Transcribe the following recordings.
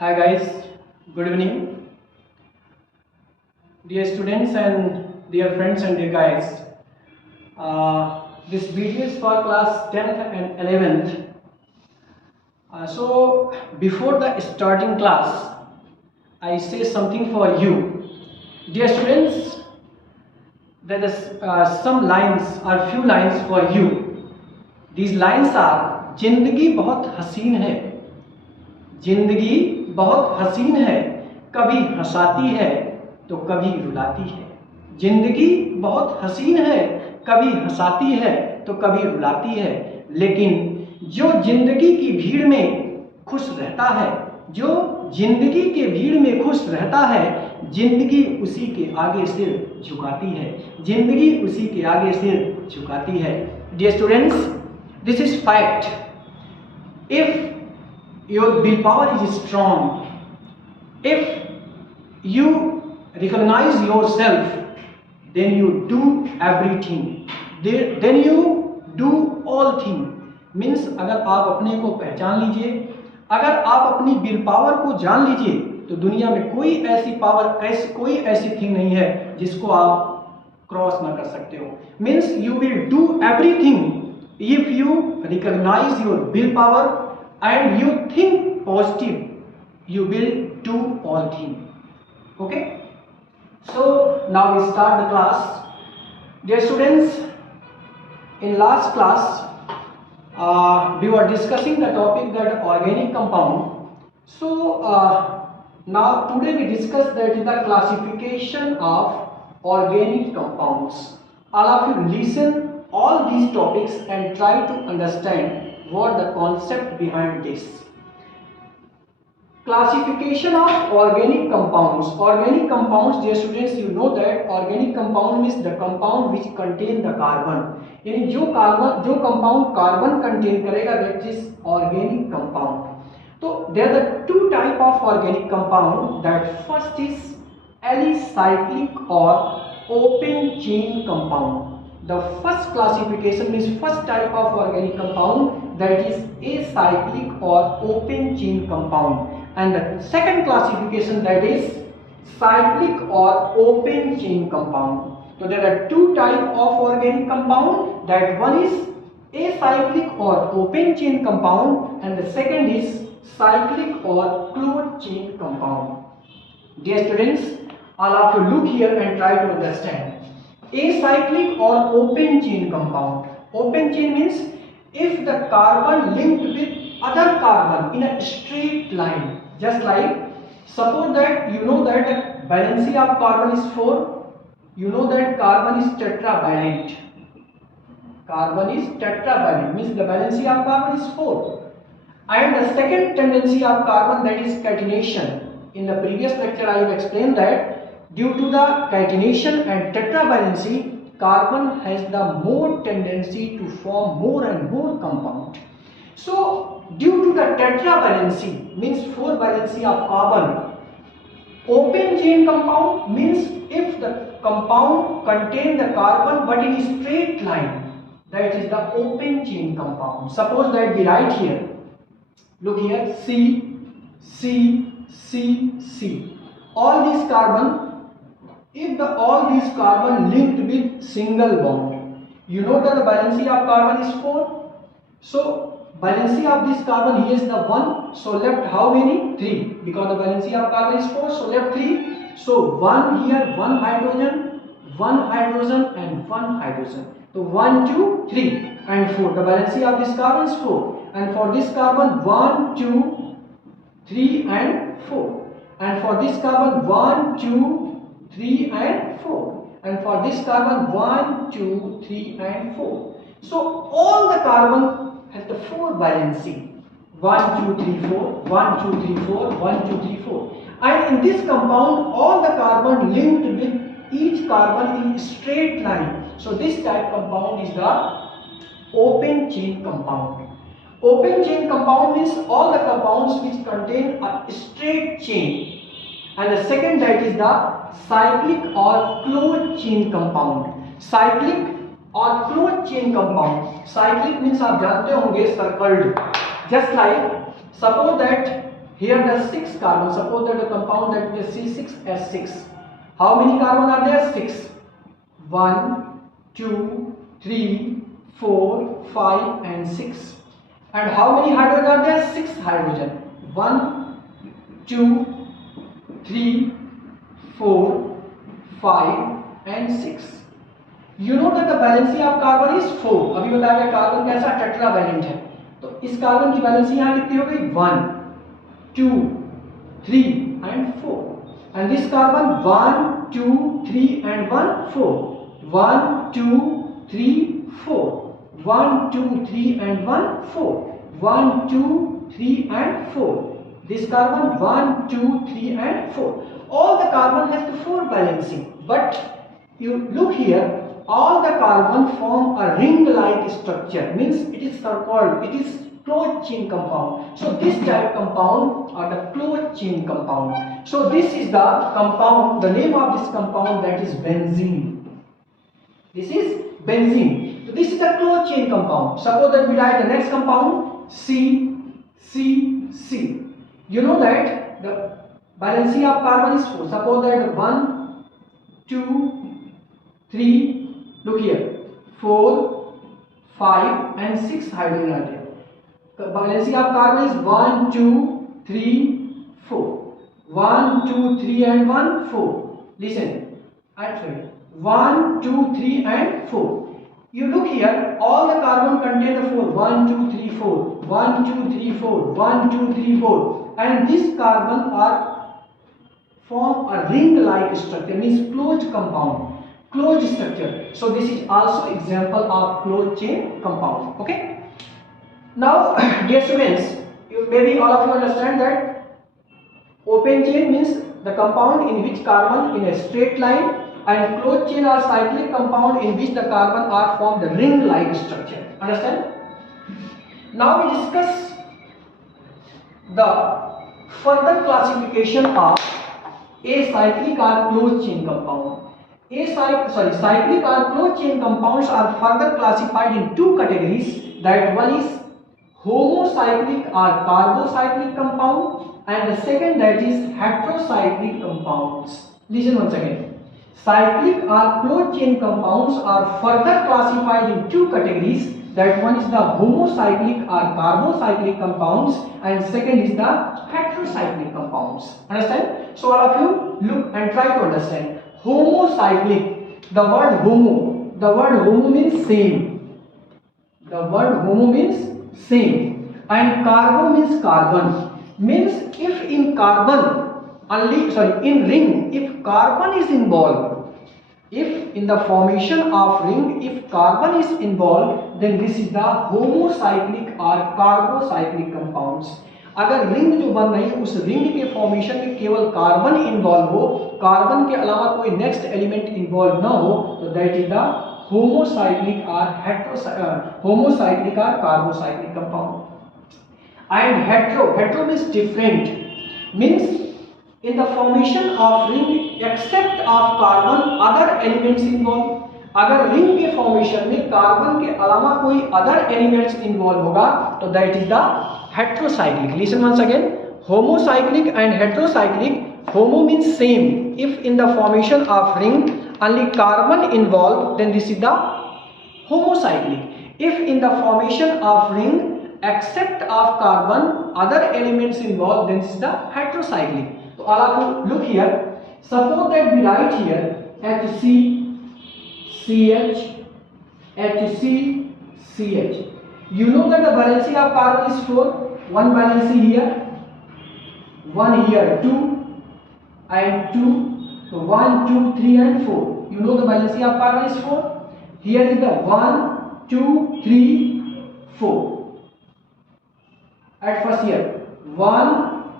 Hi guys, good evening. Dear students and dear friends and dear guys. This video is for class 10th and 11th. So before the starting class, I say something for you. Dear students, there is some lines or few lines for you. These lines are जिंदगी बहुत हसीन है, जिंदगी बहुत हसीन है, कभी हंसाती है तो कभी रुलाती है। जिंदगी बहुत हसीन है, कभी हंसाती है तो कभी रुलाती है, लेकिन जो जिंदगी की भीड़ में खुश रहता है, जो जिंदगी के भीड़ में खुश रहता है, जिंदगी उसी के आगे सिर झुकाती है, जिंदगी उसी के आगे सिर झुकाती है। Dear students, this is fact. If your willpower is strong, if you recognize yourself, then you do everything, then you do all things. Means अगर आप अपने को पहचान लीजिए, अगर आप अपनी विल पावर को जान लीजिए, तो दुनिया में कोई ऐसी पावर, कोई ऐसी थिंग नहीं है जिसको आप क्रॉस ना कर सकते हो। Means you will do everything if you recognise your willpower and you think positive, you will do all things. Okay, so now we start the class. Dear students, in last class we were discussing the topic that organic compound. So now today we discuss that is the classification of organic compounds. All of you listen all these topics and try to understand what the concept behind this. Classification of organic compounds. Organic compounds, dear students, you know that organic compound means the compound which contain the carbon. यानी जो compound carbon contain करेगा, that is organic compound. तो there are the two type of organic compound. That first is alicyclic or open chain compound. The first classification means first type of organic compound, that is acyclic or open chain compound, and the second classification, that is cyclic or open chain compound. So there are two type of organic compound, that one is acyclic or open chain compound and the second is cyclic or closed chain compound. Dear students, all of you look here and try to understand. Acyclic or open chain compound. Open chain means if the carbon linked with other carbon in a straight line, just like suppose that you know that valency of carbon is 4, you know that carbon is tetravalent. Carbon is tetravalent means the valency of carbon is 4, and the second tendency of carbon, that is catenation. In the previous lecture I have explained that due to the catenation and tetravalency, carbon has the more tendency to form more and more compound. So due to the tetravalency means 4 valency of carbon, open chain compound means if the compound contain the carbon but in a straight line, that is the open chain compound. Suppose that we write here, look here, C, C, C, C. All these carbon, if all these carbon linked with single bond, you know that the valency of carbon is 4. So valency of this carbon here is the 1. So left how many? 3. Because the valency of carbon is 4. So left 3. So 1 here, 1 hydrogen, 1 hydrogen and 1 hydrogen. So 1, 2, 3 and 4. The valency of this carbon is 4. And for this carbon 1, 2, 3 and 4. And for this carbon 1, 2, 3 and 4, and for this carbon 1, 2, 3 and 4. So all the carbon has the 4 valency, 1, 2, 3, 4, 1, 2, 3, 4, 1, 2, 3, 4. And in this compound all the carbon linked with each carbon in straight line. So this type compound is the open chain compound. Open chain compound means all the compounds which contain a straight chain. And the second, that is the cyclic or closed chain compound. Cyclic or closed chain compound. Cyclic means आप जानते होंगे circled. Just like suppose that here the 6 carbon, suppose that the compound that is C6H6, how many carbon are there? 6. 1, 2, 3, 4, 5 and 6. And how many hydrogen are there? 6 hydrogen. 1, 2, 3, 4, 5 and 6. You know that the valency of carbon is 4. अभी बताया गया carbon कैसा tetravalent है, तो इस carbon की valency यहाँ कितनी हो गई? 1, 2, 3 and 4. And this carbon 1, 2, 3 and 1, 4. 1, 2, 3, 4. 1, 2, 3 and 1, 4. 1, 2, 3 and 4. This carbon 1, 2, 3 and 4. All the carbon has the 4 valency. But you look here, all the carbon form a ring-like structure. Means it is so-called, it is closed chain compound. So this type compound are the closed chain compound. So this is the compound, the name of this compound, that is benzene. This is benzene. So this is the closed chain compound. Suppose that we write the next compound C. You know that the valency of carbon is 4. Suppose that 1, 2, 3, look here, 4, 5 and 6 hydrogen are there. The valency of carbon is 1, 2, 3, 4. 1, 2, 3 and 1, 4. Listen, actually 1, 2, 3 and 4. You look here, all the carbon contain the 4. 1, 2, 3, 4. 1, 2, 3, 4. 1, 2, 3, 4. And this carbon are form a ring-like structure, means closed compound, closed structure. So this is also example of closed chain compound. Okay. Now, dear students, maybe all of you understand that open chain means the compound in which carbon in a straight line, and closed chain or cyclic compound in which the carbon are formed a ring-like structure. Understand? Now we discuss the further classification of acyclic or closed chain compound. Cyclic or closed chain compounds are further classified in 2 categories. That one is homocyclic or carbocyclic compound, and the second that is heterocyclic compounds. Listen once again. Cyclic or closed chain compounds are further classified in 2 categories. That one is the homocyclic or carbocyclic compounds, and second is the heterocyclic compounds. Understand? So all of you look and try to understand. Homocyclic, the word homo means same. The word homo means same, and carbo means carbon. Means if in carbon in ring, if carbon is involved, if in the formation of ring, if carbon is involved, then this is the homocyclic or carbocyclic compounds. अगर ring जो बन रही है उस ring के formation में केवल carbon involve हो, कार्बन के अलावा कोई नेक्स्ट एलिमेंट इन्वॉल्व ना हो, तो दैट इज द होमोसाइक्लिक और carbocyclic compound. And hetero means different, means in the formation of ring except of carbon other elements involved. अगर रिंग के फॉर्मेशन में कार्बन के अलावा कोई अदर एलिमेंट्स इन्वॉल्व होगा तो that is the heterocyclic. Listen once again. Homocyclic and heterocyclic. Homo means same. If in the formation of ring only carbon involved, then this is the homocyclic. If in the formation of ring except of carbon other elements involved, then this is the heterocyclic. So all of you look here. Suppose that we write here HCCH, HCCH. You know that the valency of carbon is 4. One valency here, one here, 2 and 2. So 1, 2, 3 and 4. You know the valency of carbon is 4. Here is the 1, 2, 3, 4. At first here 1,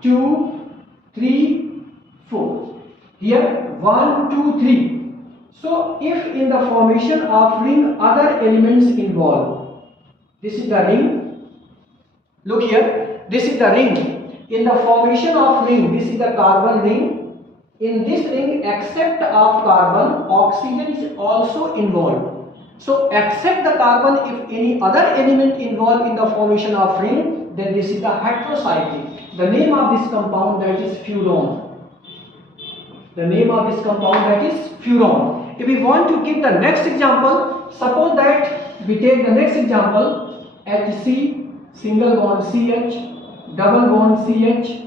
2, 3, 4. Here 1, 2, 3. So if in the formation of ring other elements involved, this is the ring. Look here, this is the ring. In the formation of ring, this is the carbon ring. In this ring except of carbon, oxygen is also involved. So except the carbon, if any other element involved in the formation of ring, then this is the heterocyclic. the name of this compound that is furon. The name of this compound that is furon. If we want to give the next example, suppose that we take the next example, HC, single bond CH, double bond CH,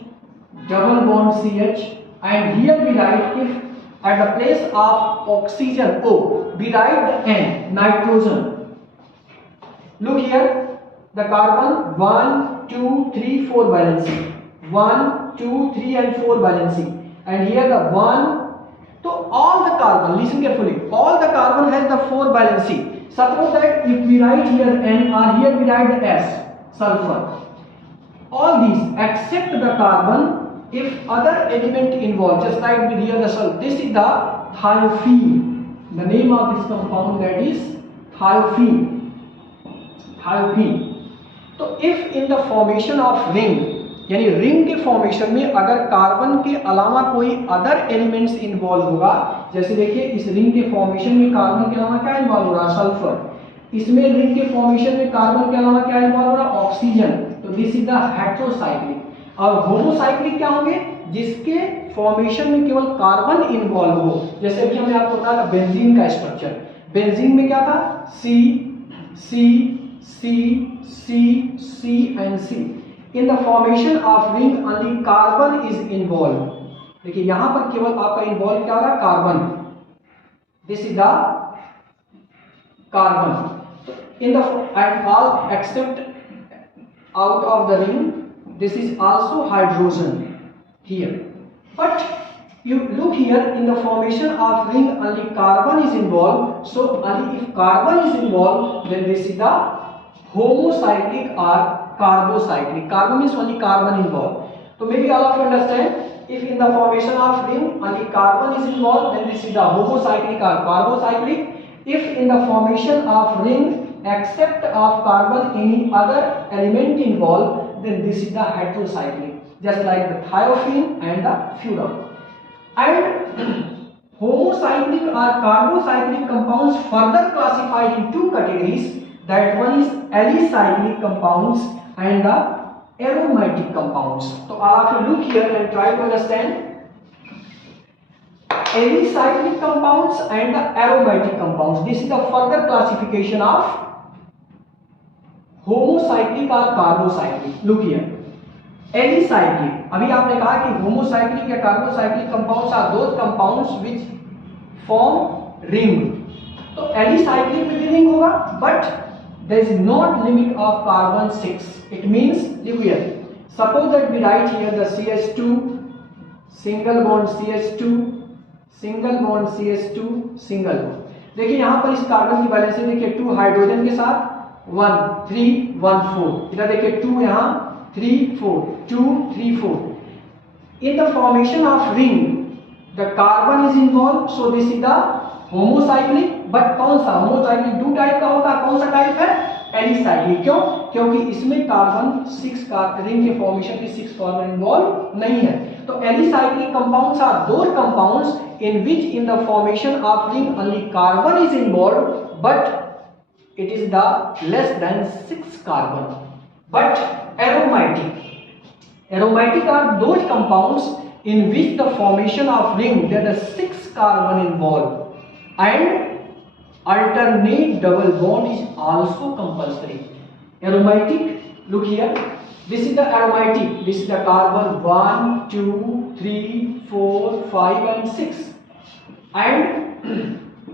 double bond CH, and here we write, if at the place of oxygen O we write the N, nitrogen. Look here, the carbon 1, 2, 3, 4 valency, 1, 2, 3 and 4 valency, and here the 1. So all the carbon, listen carefully, all the carbon has the 4 valency. Suppose that if we write here N or here we write the S, sulfur, all these except the carbon, if other element involved, just like with here the sulfur, this is the thiophene. The name of this compound that is thiophene. Thiophene. तो if in the formation of ring, यानी ring के formation में अगर carbon के अलावा कोई other elements involve होगा, जैसे देखिए इस रिंग के फॉर्मेशन में कार्बन के अलावा क्या इन्वॉल्व हो रहा है, सल्फर, इसमें रिंग के फॉर्मेशन में कार्बन के अलावा क्या इन्वॉल्व हो रहा है, ऑक्सीजन, तो दिस इज द हेटेरोसाइक्लिक. और होमोसाइक्लिक क्या होंगे, जिसके फॉर्मेशन में केवल कार्बन इन्वॉल्व हो, जैसे अभी हमने आपको बताया बेंजीन का स्ट्रक्चर. बेंजीन में क्या था, C C C C C and C. In the formation of ring only carbon is involved. देखिए यहां पर केवल आपका इन्वॉल्व क्या रहा, carbon. This is the carbon. In the and all except out of the ring, this is also hydrogen here. But you look here, in the formation of ring only carbon is involved. So only if carbon is involved, then this is the homocyclic or carbocyclic. Carbon means only carbon involved. So maybe all of you understand, if in the formation of ring only carbon is involved, then this is the homocyclic or carbocyclic. If in the formation of ring except of carbon any other element involved, then this is the heterocyclic, just like the thiophene and the furan. And homocyclic or carbocyclic compounds further classified in two categories. That one is alicyclic compounds and the aromatic compounds. So all of you look here and try to understand alicyclic compounds and the aromatic compounds. This is the further classification of homocyclic or carbocyclic. Look here, alicyclic. अभी आपने कहा कि homocyclic या carbocyclic compounds are those compounds which form ring. तो alicyclic में भी ring होगा, but there is not limit of carbon 6. It means, look here, suppose that we write here the CH2, single bond CH2, single bond CH2, single bond. देखिए यहाँ पर इस carbon की valency देखिए 2 हाइड्रोजन के साथ 1 3 1 4. इधर देखिए 2, यहाँ 3 4 2 3 4. In the formation of ring, the carbon is involved, so this is the homocyclic. But कौन सा होमोसाइक्लिक, 2 टाइप का होता है, कौन सा टाइप है, एलिसाइक्लिक. क्यों, क्योंकि इसमें कार्बन 6 का रिंग के फॉर्मेशन की 6 कार्बन इन्वॉल्व नहीं है. तो alicyclic compounds are those compounds in which in the formation of ring only carbon is involve, but it is the less than 6 carbon. But aromatic are those compounds in which the formation of ring there are 6 carbon involved and alternate double bond is also compulsory. Aromatic, look here, this is the aromatic, this is the carbon 1 2 3 4 5 and 6, and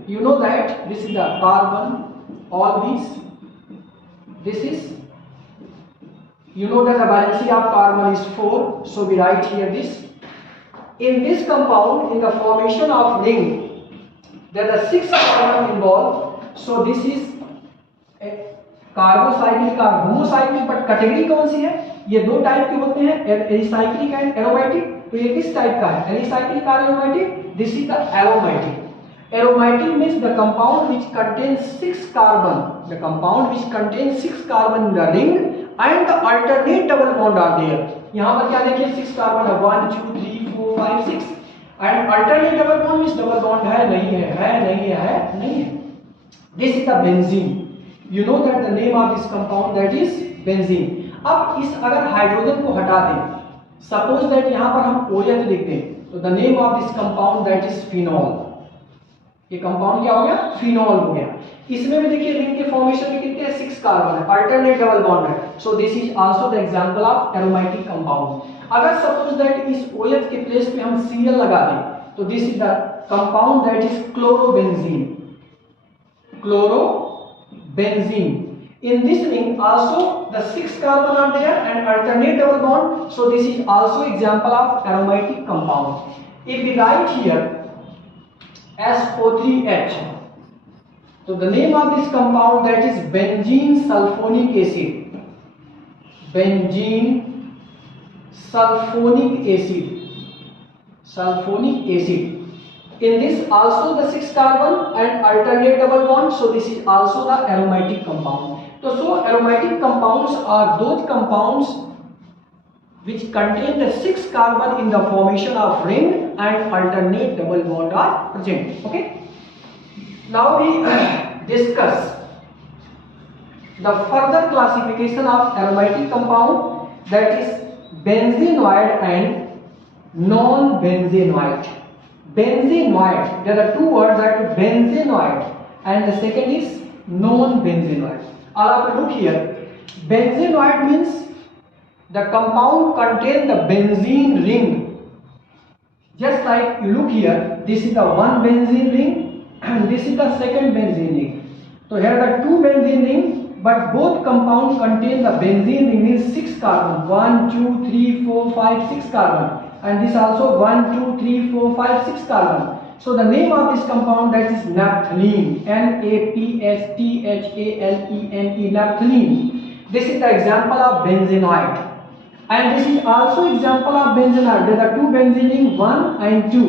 you know that this is the carbon, all these, this is, you know that the valency of carbon is 4, so we write here this. In this compound, in the formation of ring, there are 6 carbon involved, so this is a carbocyclic और homocyclic. But category कौन सी है, ये 2 type के होते हैं, alicyclic and aromatic. तो ये किस टाइप का है, एलिसाइक्लिक और aromatic. This is the aromatic. Aromatic means the compound which contains 6 carbon, the compound which contains 6 carbon in the ring and the alternate double bond are there. यहाँ पर क्या देखिए 6 कार्बन है, 1 2 3 4 5 6, and alternate double bond means double bond है नहीं है. This is the benzene. You know that the name of this compound that is benzene. अब इस अगर हाइड्रोजन को हटा दें, सपोज दैट यहाँ पर हम OH लिखते हैं, तो the name of this compound that is phenol. ये कंपाउंड क्या हो गया? फिनॉल हो गया। इसमें भी देखिए रिंग के फॉर्मेशन में कितने हैं? 6 कार्बन है, अल्टरनेट डबल बॉन्ड है, so this is also the example of aromatic compound. अगर सपोज दैट इस OH के प्लेस पे हम Cl लगा दें, तो this is the compound that is chlorobenzene. Chlorobenzene. In this ring also the 6 carbon are there and alternate double bond, so this is also example of aromatic compound. If we write here SO3H, so the name of this compound that is benzene sulfonic acid. Benzene sulfonic acid. Sulfonic acid. In this also the 6 carbon and alternate double bond, so this is also the aromatic compound. So aromatic compounds are those compounds which contain the 6 carbon in the formation of ring and alternate double bond are present. Okay. Now we discuss the further classification of aromatic compound, that is benzenoid and non-benzenoid. Benzenoid, there are two words, that is benzenoid and the second is non-benzenoid. Or look here, benzenoid means the compound contain the benzene ring. Just like you look here, this is the one benzene ring and this is the second benzene ring. So here are the two benzene ring, but both compounds contain the benzene ring means 6 carbon. 1, 2, 3, 4, 5, 6 carbon. And this also 1, 2, 3, 4, 5, 6 carbon. So the name of this compound that is naphthalene. NaPhthalene, naphthalene. This is the example of benzenoid. And this is also example of benzenoid. There are two benzene ring 1 and 2.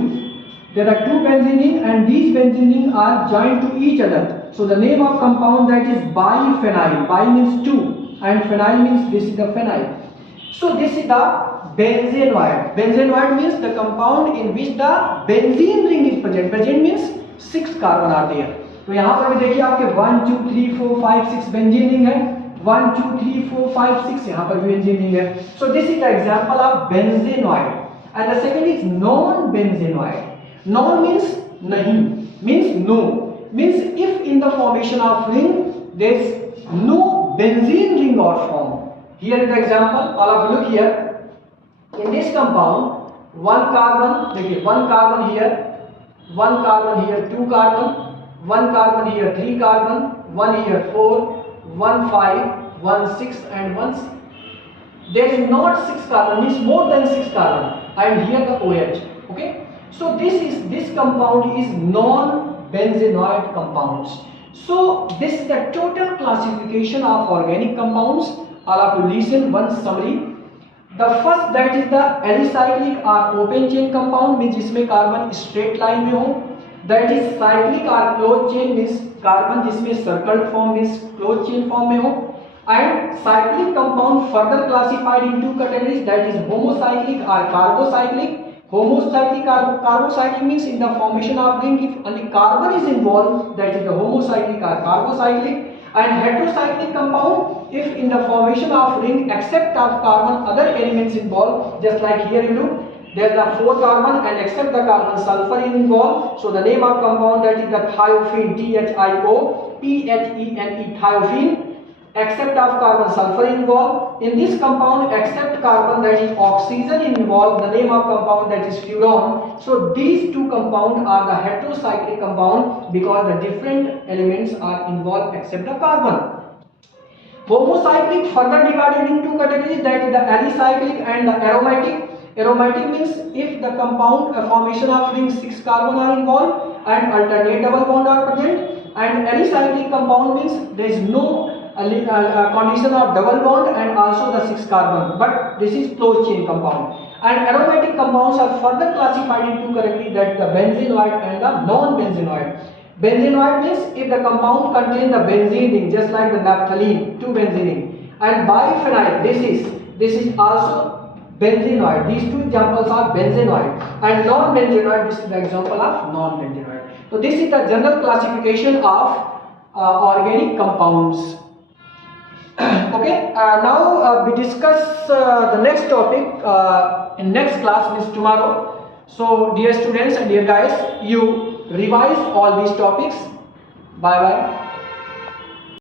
There are two benzene ring and these benzene ring are joined to each other. So the name of compound that is biphenyl. Bi means 2 and phenyl means this is the phenyl. So this is the benzenoid. Benzenoid means the compound in which the benzene ring is present. Benzene means 6 carbon are there. तो यहाँ पर भी देखिए आपके 1, 2, 3, 4, 5, 6 benzene ring है. 1, 2, 3, 4, 5, 6 यहाँ पर भी benzene ring है. So this is the example of benzenoid. And the second is non-benzenoid. Non means nahi, means no, means if in the formation of ring there is no benzene ring or form. Here is the example. All of you look here. In this compound, 1 carbon, देखिए 1 carbon here, 1 carbon here, 2 carbon, 1 carbon here, 3 carbon, 1 here, 4, 1, 5, 1, 6 and 1. There is not 6 carbon, means more than 6 carbon, and here the OH. Okay. So this compound is non-benzenoid compounds. So this is the total classification of organic compounds. All of you listen one summary. The first that is the alicyclic or open chain compound, means जिसमें carbon straight line में हो. That is cyclic or closed chain, means carbon जिसमें circled form means closed chain form में हो. And cyclic compound further classified in 2 categories, that is homocyclic or carbocyclic. Homocyclic or carbocyclic means in the formation of ring if only carbon is involved, that is the homocyclic or carbocyclic. And heterocyclic compound if in the formation of ring except of carbon other elements involved, just like here you look, there is the 4 carbon and except the carbon sulfur is involved. So the name of compound that is the thiophene, THIOPHENE, thiophene. Except of carbon sulfur involved. In this compound except carbon that is oxygen involved, the name of compound that is furan. So these two compounds are the heterocyclic compound because the different elements are involved except the carbon. Homocyclic further divided in 2 categories, that is the alicyclic and the aromatic. Aromatic means if the compound formation of ring 6 carbon are involved and alternate double bond are present. And alicyclic compound means there is no condition of double bond and also the 6 carbon, but this is closed chain compound. And aromatic compounds are further classified in 2 categories, that the benzenoid and the non-benzenoid. Benzenoid means if the compound contains the benzene ring, just like the naphthalene, 2 benzene ring. And biphenyl, this is also benzenoid. These 2 examples are benzenoid. And non-benzenoid, this is the example of non-benzenoid. So this is the general classification of organic compounds. Okay, now we discuss the next topic, in next class, means tomorrow. So dear students and dear guys, you revise all these topics. Bye bye.